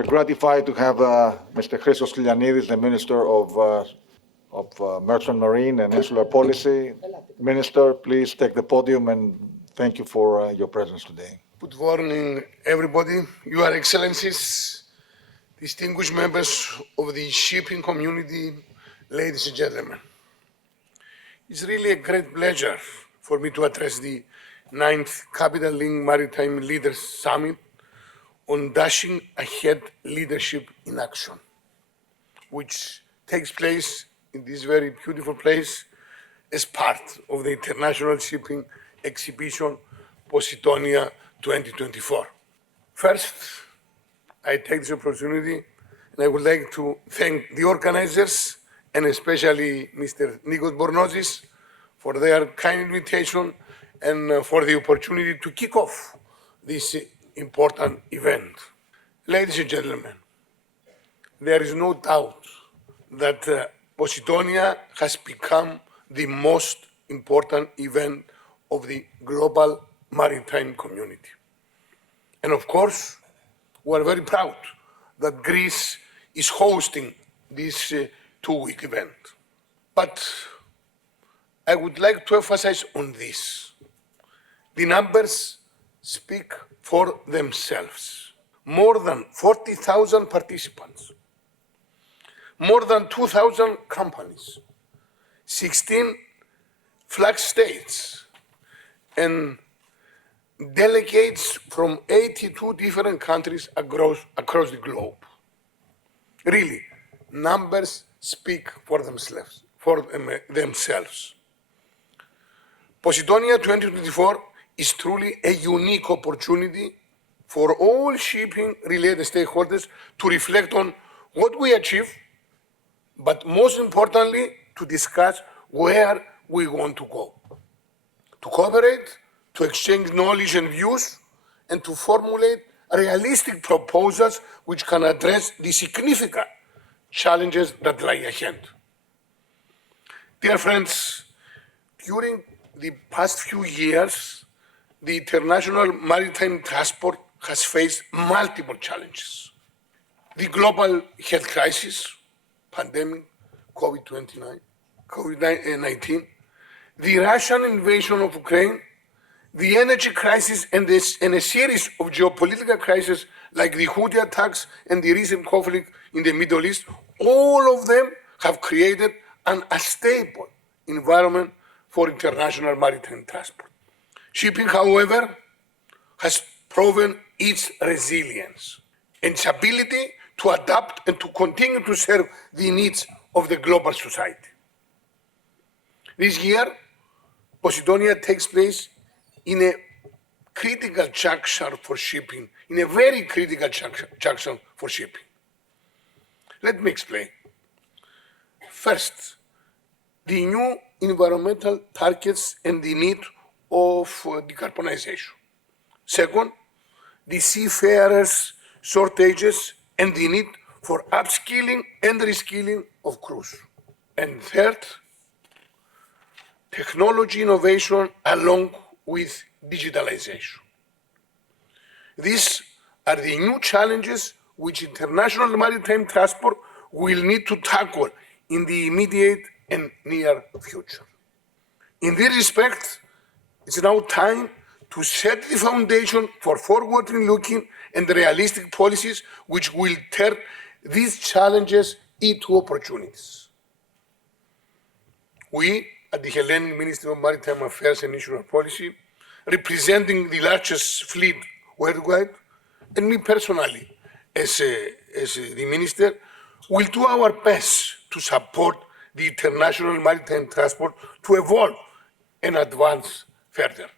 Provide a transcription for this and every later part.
We're gratified to have Mr. Christos Stylianides, the Minister of Merchant Marine and Insular Policy. Minister, please take the podium and thank you for your presence today. Good morning, everybody. Your Excellencies, distinguished members of the shipping community, ladies and gentlemen. It's really a great pleasure for me to address the 9th Capital Link Maritime Leaders Summit on Dashing Ahead Leadership in Action, which takes place in this very beautiful place as part of the International Shipping Exhibition Posidonia 2024. First, I take this opportunity and I would like to thank the organizers and especially Mr. Nikos Bornozis for their kind invitation and for the opportunity to kick off this important event. Ladies and gentlemen, there is no doubt that Posidonia has become the most important event of the global maritime community. And of course, we are very proud that Greece is hosting this two-week event. But I would like to emphasize on this. The numbers speak for themselves. More than 40,000 participants, more than 2,000 companies, 16 flag states, and delegates from 82 different countries across the globe. Really, numbers speak for themselves. Posidonia 2024 is truly a unique opportunity for all shipping-related stakeholders to reflect on what we achieved, but most importantly, to discuss where we want to go, to cooperate, to exchange knowledge and views, and to formulate realistic proposals which can address the significant challenges that lie ahead. Dear friends, during the past few years, the international maritime transport has faced multiple challenges. The global health crisis, pandemic, COVID-19, the Russian invasion of Ukraine, the energy crisis, and a series of geopolitical crises like the Houthi attacks and the recent conflict in the Middle East, all of them have created an unstable environment for international maritime transport. Shipping, however, has proven its resilience and its ability to adapt and to continue to serve the needs of the global society. This year, Posidonia takes place in a critical juncture for shipping, in a very critical juncture for shipping. Let me explain. First, the new environmental targets and the need of decarbonization. Second, the seafarers' shortages and the need for upskilling and reskilling of crews. And third, technology innovation along with digitalization. These are the new challenges which international maritime transport will need to tackle in the immediate and near future. In this respect, it's now time to set the foundation for forward-looking and realistic policies which will turn these challenges into opportunities. We, at the Hellenic Ministry of Maritime Affairs and Insular Policy, representing the largest fleet worldwide, and me personally, as the Minister, will do our best to support the international maritime transport to evolve and advance further.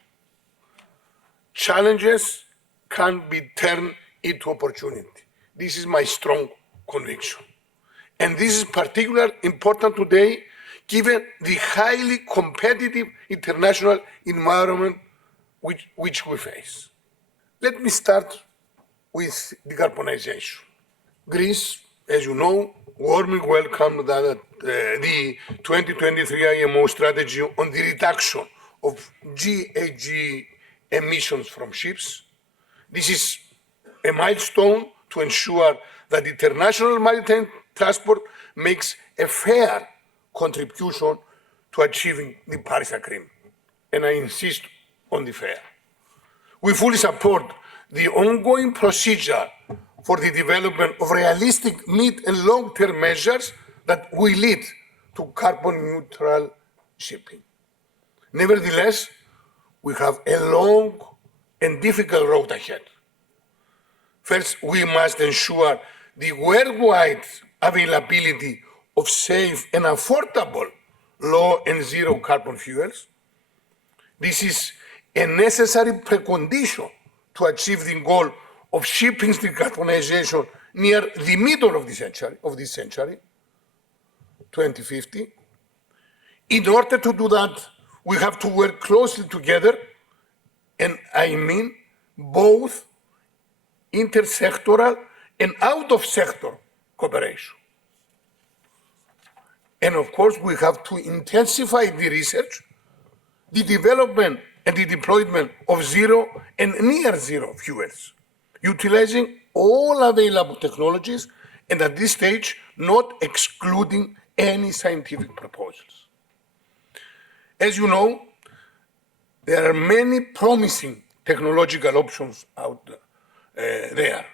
Challenges can be turned into opportunity. This is my strong conviction. And this is particularly important today, given the highly competitive international environment which we face. Let me start with decarbonization. Greece, as you know, warmly welcomed the 2023 IMO strategy on the reduction of GHG emissions from ships. This is a milestone to ensure that international maritime transport makes a fair contribution to achieving the Paris Agreement. And I insist on the fair. We fully support the ongoing procedure for the development of realistic mid and long-term measures that will lead to carbon neutral shipping. Nevertheless, we have a long and difficult road ahead. First, we must ensure the worldwide availability of safe and affordable low and zero carbon fuels. This is a necessary precondition to achieve the goal of shipping's decarbonization near the middle of this century, 2050. In order to do that, we have to work closely together, and I mean both intersectoral and out-of-sector cooperation. And of course, we have to intensify the research, the development and the deployment of zero and near zero fuels, utilizing all available technologies and at this stage, not excluding any scientific proposals. As you know, there are many promising technological options out there.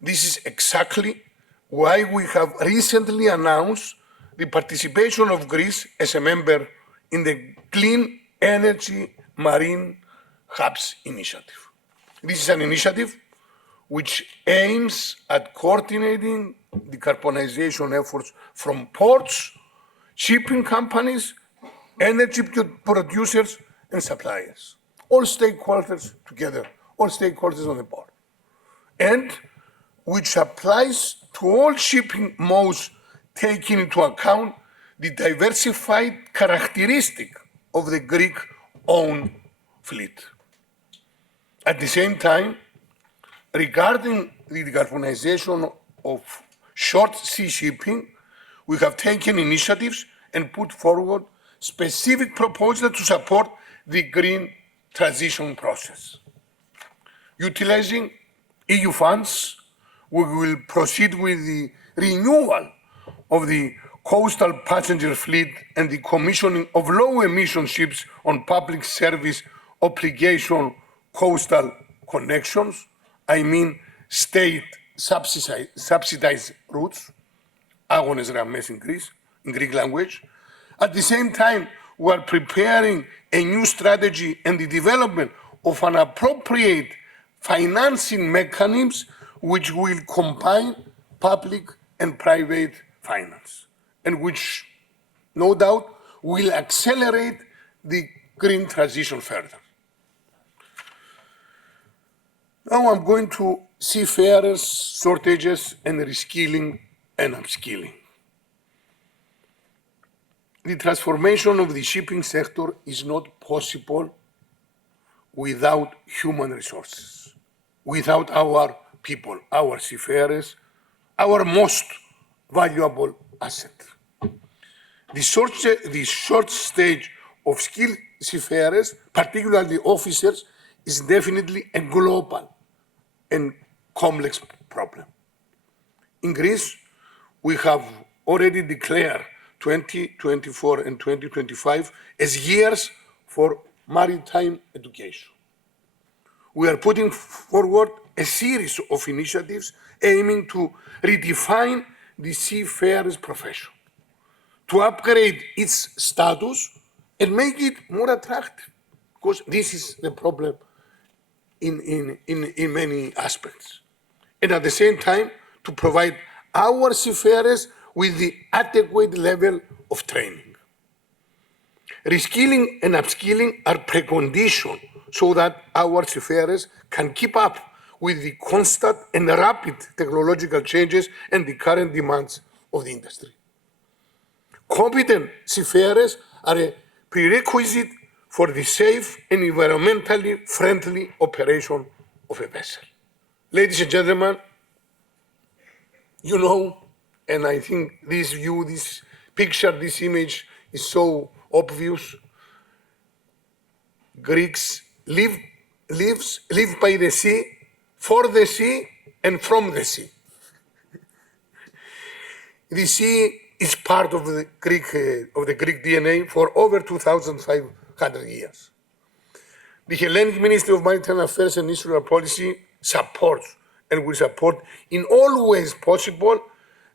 This is exactly why we have recently announced the participation of Greece as a member in the Clean Energy Marine Hubs initiative. This is an initiative which aims at coordinating decarbonization efforts from ports, shipping companies, energy producers, and suppliers. All stakeholders together, all stakeholders on the board. And which applies to all shipping modes, taking into account the diversified characteristic of the Greek-owned fleet. At the same time, regarding the decarbonization of short sea shipping, we have taken initiatives and put forward specific proposals to support the green transition process. Utilizing EU funds, we will proceed with the renewal of the coastal passenger fleet and the commissioning of low-emission ships on public service obligation coastal connections, I mean state subsidized routes, agonies rames in Greek language. At the same time, we are preparing a new strategy and the development of an appropriate financing mechanism which will combine public and private finance, and which, no doubt, will accelerate the green transition further. Now I'm going to seafarers, shortages, and reskilling and upskilling. The transformation of the shipping sector is not possible without human resources, without our people, our seafarers, our most valuable asset. The short stage of skilled seafarers, particularly officers, is definitely a global and complex problem. In Greece, we have already declared 2024 and 2025 as years for maritime education. We are putting forward a series of initiatives aiming to redefine the seafarer's profession, to upgrade its status and make it more attractive, because this is the problem in many aspects. And at the same time, to provide our seafarers with the adequate level of training. Reskilling and upskilling are preconditions so that our seafarers can keep up with the constant and rapid technological changes and the current demands of the industry. Competent seafarers are a prerequisite for the safe and environmentally friendly operation of a vessel. Ladies and gentlemen, you know, and I think this view, this picture, this image is so obvious. Greeks live by the sea, for the sea, and from the sea. The sea is part of the Greek DNA for over 2,500 years. The Hellenic Ministry of Maritime Affairs and Insular Policy supports and will support in all ways possible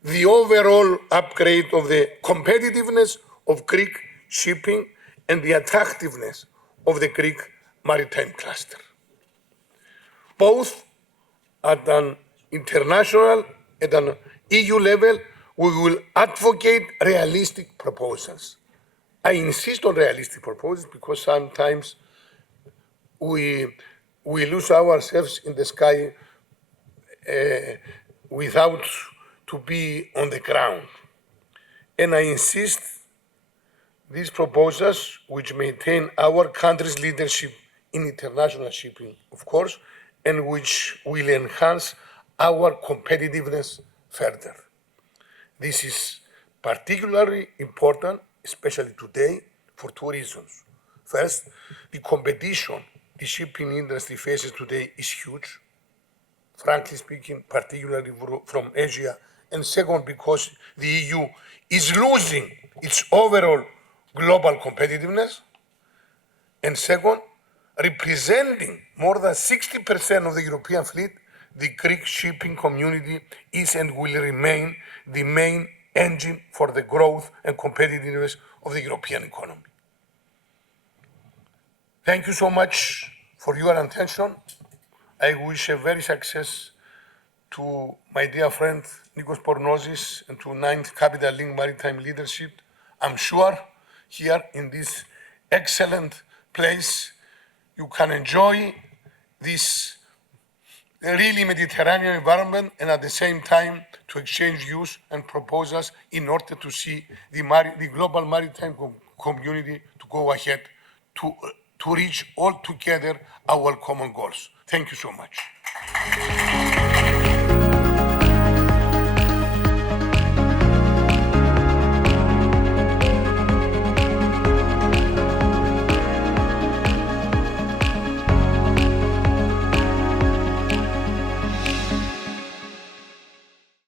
the overall upgrade of the competitiveness of Greek shipping and the attractiveness of the Greek maritime cluster, both at an international and an EU level. We will advocate realistic proposals. I insist on realistic proposals because sometimes we lose ourselves in the sky without to be on the ground. And I insist these proposals, which maintain our country's leadership in international shipping, of course, and which will enhance our competitiveness further. This is particularly important, especially today, for two reasons. First, the competition the shipping industry faces today is huge, frankly speaking, particularly from Asia. And second, because the EU is losing its overall global competitiveness. And second, representing more than 60% of the European fleet, the Greek shipping community is and will remain the main engine for the growth and competitiveness of the European economy. Thank you so much for your attention. I wish a very success to my dear friend Nikos Pornozis and to 9th Capital Link Maritime Leadership. I'm sure here in this excellent place you can enjoy this really Mediterranean environment and at the same time to exchange views and proposals in order to see the global maritime community to go ahead to reach all together our common goals. Thank you so much.